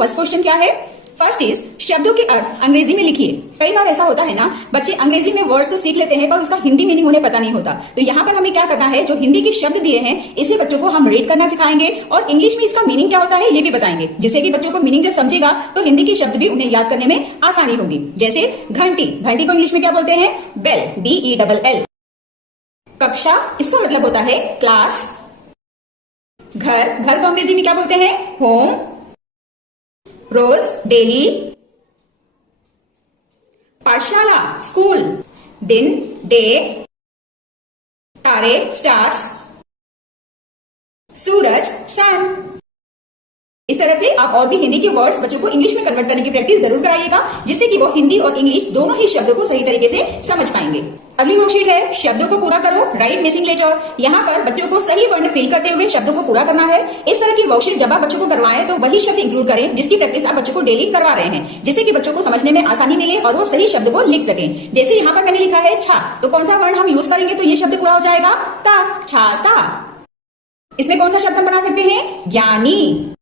First question क्या है। First is शब्दों के अर्थ अंग्रेजी में लिखिए। कई बार ऐसा होता है ना, बच्चे अंग्रेजी में वर्ड्स तो सीख लेते हैं पर उसका हिंदी मीनिंग उन्हें पता नहीं होता। तो यहाँ पर हमें क्या करना है, जो हिंदी के शब्द दिए हैं इसे बच्चों को हम रीड करना सिखाएंगे और इंग्लिश में इसका मीनिंग क्या होता है ये भी बताएंगे, जिससे कि बच्चों को मीनिंग जब समझेगा तो हिंदी के शब्द भी उन्हें याद करने में आसानी होगी। जैसे घंटी, घंटी को इंग्लिश में क्या बोलते हैं, बेल, BELL। कक्षा, इसका मतलब होता है क्लास। घर, घर को अंग्रेजी में क्या बोलते हैं, होम। रोज, डेली। पाठशाला, स्कूल। दिन, डे। तारे, स्टार्स। सूरज, सन। इस तरह से आप और भी हिंदी के वर्ड्स बच्चों को इंग्लिश में कन्वर्ट करने की प्रैक्टिस जरूर कराइएगा, जिससे कि वो हिंदी और इंग्लिश दोनों ही शब्दों को सही तरीके से समझ पाएंगे। अगली वर्कशीट है शब्दों को पूरा करो, राइट मिसिंग लेटर। यहाँ पर बच्चों को सही वर्ण फिल करते हुए शब्दों को पूरा करना है। इस तरह की वर्कशीट जब आप बच्चों को करवाएं तो वही शब्द इंक्लूड करें जिसकी प्रैक्टिस आप बच्चों को डेली करवा रहे हैं, जिससे कि बच्चों को समझने में आसानी मिले और वो सही शब्द को लिख सकें। जैसे यहाँ पर मैंने लिखा है छा, तो कौन सा वर्ण हम यूज करेंगे तो ये शब्द पूरा हो जाएगा, ता, छाता। इसमें कौन सा शब्द हम बना सकते हैं, ज्ञानी,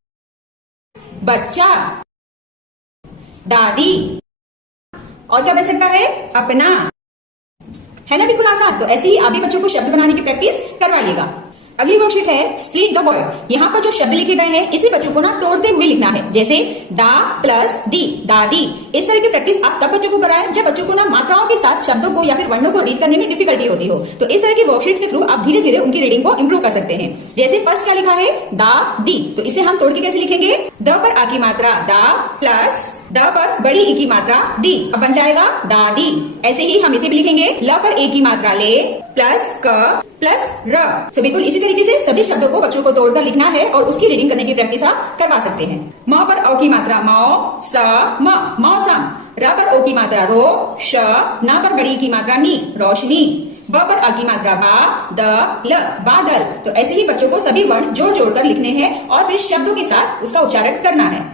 बच्चा, दादी, और क्या बन सकता है, अपना। है ना बिल्कुल आसान। तो ऐसे ही आप भी बच्चों को शब्द बनाने की प्रैक्टिस करवाइएगा। अगली वर्कशीट है स्प्लिट द वर्ड। यहाँ पर जो शब्द लिखे गए हैं इसे बच्चों को ना तोड़ते हुए लिखना है। जैसे डा प्लस दी, दादी। इस तरह की प्रैक्टिस आप तब बच्चों को कराएं जब बच्चों को ना मात्राओं के साथ शब्दों को या फिर वर्णों को रीड करने में डिफिकल्टी होती हो। तो इस तरह की वर्कशीट के थ्रू आप धीरे धीरे उनकी रीडिंग को इंप्रूव कर सकते हैं। जैसे फर्स्ट क्या लिखा है, दा दी, तो इसे हम तोड़ के कैसे लिखेंगे, द पर आ की मात्रा दा प्लस द पर बड़ी ई की मात्रा दी, अब बन जाएगा दादी। ऐसे ही हम इसे भी लिखेंगे, ल पर ए की मात्रा ले प्लस क प्लस र। सो बिल्कुल इसी तरीके से सभी शब्दों को बच्चों को तोड़कर लिखना है और उसकी रीडिंग करने की प्रैक्टिस आप करवा सकते हैं। म पर औ की मात्रा मौ, स म, मौसम। र पर ओ की मात्रा रो, श, न पर बड़ी की मात्रा नी, रोशनी। ब पर आ की मात्रा बा, द, ल, बादल। तो ऐसे ही बच्चों को सभी वर्ण जोड़ जोड़कर लिखने हैं और फिर शब्दों के साथ उसका उच्चारण करना है।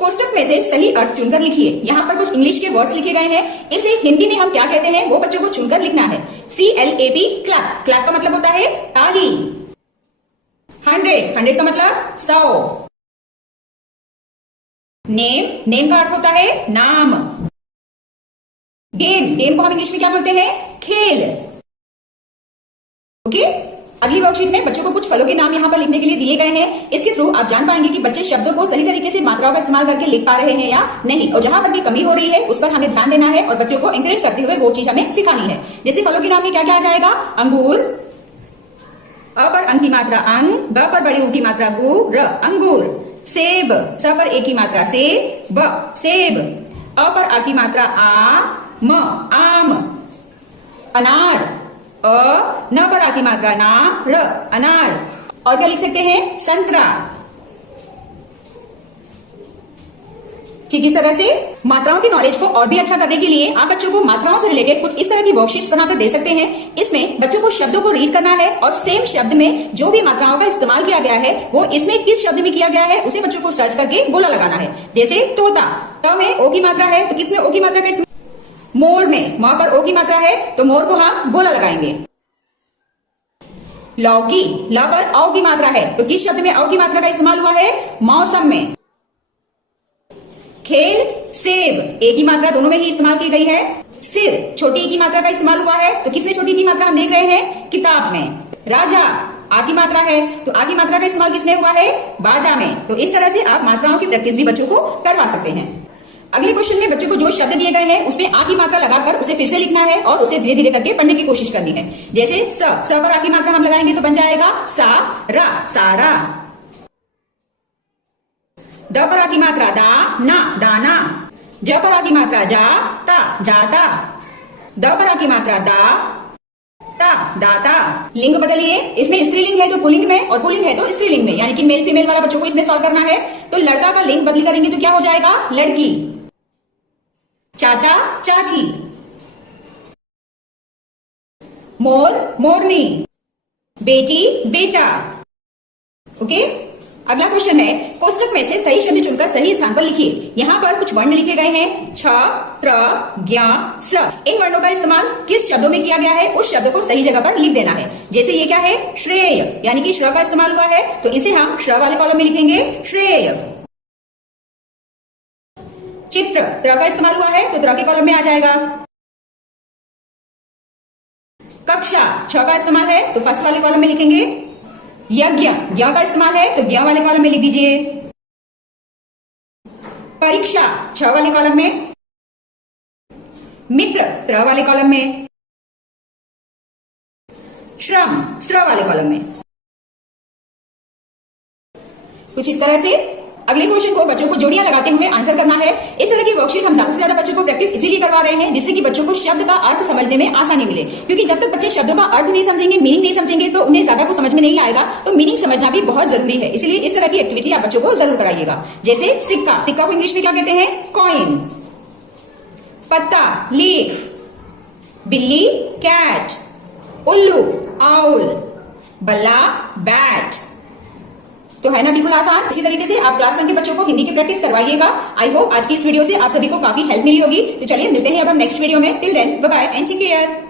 कोष्टक में से सही अर्थ चुनकर लिखिए। यहाँ पर कुछ इंग्लिश के वर्ड्स लिखे गए हैं, इसे हिंदी में हम क्या कहते हैं वो बच्चों को चुनकर लिखना है। CLAP, क्लैप, क्लैप का मतलब होता है ताली। 100, 100 का मतलब 100। नेम, नेम का अर्थ होता है नाम। गेम, गेम को हम इंग्लिश में क्या बोलते हैं, खेल। ओके। अगली वर्कशीट में बच्चों को कुछ फलों के नाम यहाँ पर लिखने के लिए दिए गए हैं। इसके थ्रू आप जान पाएंगे कि बच्चे शब्दों को सही तरीके से मात्राओं का इस्तेमाल करके लिख पा रहे हैं या नहीं, और जहां पर भी कमी हो रही है उस पर हमें ध्यान देना है और बच्चों को एंकरेज करते हुए वो चीज हमें सिखानी है। जैसे फलों के नाम में क्या क्या आ जाएगा, अंगूर, अ पर अंग की मात्रा अंग, ब पर बड़ी ऊ की मात्रा गु, र, अंगूर। सेब, स पर ए की मात्रा से, ब, सेब। अ पर आ की मात्रा आ, म, आम। अनार, अ, न पर आ की मात्रा ना, र, अनार। और क्या लिख सकते हैं, संतरा। ठीक इस तरह से मात्राओं की नॉलेज को और भी अच्छा करने के लिए आप बच्चों को मात्राओं से रिलेटेड कुछ इस तरह की वर्कशीट्स बनाकर दे सकते हैं। इसमें बच्चों को शब्दों को रीड करना है और सेम शब्द में जो भी मात्राओं का इस्तेमाल किया गया है वो इसमें किस शब्द में किया गया है उसे बच्चों को सर्च करके गोला लगाना है। जैसे तोता, त में ओ की मात्रा है तो किसमें ओ की मात्रा का इस्तेमाल, मोर में म पर ओ की मात्रा है तो मोर को हम गोला लगाएंगे। लौकी, ल पर औ की मात्रा है तो किस शब्द में औ की मात्रा का इस्तेमाल हुआ है, मौसम में। खेल, सेब, ए की मात्रा दोनों में ही इस्तेमाल की गई है। सिर, छोटी ई की मात्रा का इस्तेमाल हुआ है तो किसमें छोटी की मात्रा हम देख रहे हैं, किताब में। राजा, आ की मात्रा है तो आ की मात्रा का इस्तेमाल किसमें हुआ है, बाजा में। तो इस तरह से आप मात्राओं की प्रैक्टिस भी बच्चों को करवा सकते हैं। अगले क्वेश्चन में बच्चों को जो शब्द दिए गए हैं उसमें आ की मात्रा लगाकर उसे फिर से लिखना है और उसे धीरे धीरे करके पढ़ने की कोशिश करनी है। जैसे स पर आ की मात्रा हम लगाएंगे तो बन जाएगा सा, रा, सारा। द पर आ की मात्रा दा, ना, दाना। ज पर आ की मात्रा जा, ता, जाता। द पर आ की मात्रा दा, ता, दाता। लिंग बदलिए, इसमें स्त्रीलिंग है तो पुल्लिंग में और पुल्लिंग है तो स्त्रीलिंग में, यानी कि मेल फीमेल वाला बच्चों को इसमें सॉल्व करना है। तो लड़का का लिंग बदली करेंगे तो क्या हो जाएगा, लड़की। चाचा, चाची। मोर, मोरनी। बेटी, बेटा। ओके। अगला क्वेश्चन है कोष्टक में से सही शब्द चुनकर सही स्थान पर लिखिए। यहाँ पर कुछ वर्ण लिखे गए हैं, छ, त्र, ज्ञ, स्र। इन वर्णों का इस्तेमाल किस शब्दों में किया गया है उस शब्द को सही जगह पर लिख देना है। जैसे ये क्या है, श्रेय, यानी कि श्र का इस्तेमाल हुआ है तो इसे हम श्र वाले कॉलम में लिखेंगे, श्रेय। चित्र त्र का इस्तेमाल हुआ है तो त्र के कॉलम में आ जाएगा। कक्षा छ का इस्तेमाल है तो फर्स्ट वाले कॉलम में लिखेंगे। यज्ञ ज्ञ का इस्तेमाल है तो ज्ञ वाले कॉलम में लिख दीजिए। परीक्षा छ वाले कॉलम में। मित्र त्र वाले कॉलम में। श्रम श्र वाले कॉलम में। कुछ इस तरह से अगले क्वेश्चन को बच्चों को जोड़ियां लगाते हुए आंसर करना है। इस तरह की वर्कशीट हम ज्यादा से ज्यादा बच्चों को प्रैक्टिस इसीलिए करवा रहे हैं जिससे कि बच्चों को शब्द का अर्थ समझने में आसानी मिले, क्योंकि जब तक बच्चे शब्दों का अर्थ नहीं समझेंगे, मीनिंग नहीं समझेंगे तो उन्हें ज्यादा को समझ में नहीं आएगा। तो मीनिंग समझना भी बहुत जरूरी है, इसलिए इस तरह की एक्टिविटी आप बच्चों को जरूर कराइएगा। जैसे सिक्का, सिक्का को इंग्लिश में क्या कहते हैं? कॉइन। पत्ता लीफ। बिल्ली कैट। उल्लू आउल। बल्ला बैट। तो है ना बिल्कुल आसान। इसी तरीके से आप क्लास 1 के बच्चों को हिंदी की प्रैक्टिस करवाइएगा। आई होप आज की इस वीडियो से आप सभी को काफी हेल्प मिली होगी। तो चलिए मिलते हैं अब हम नेक्स्ट वीडियो में। Till then bye bye and take care.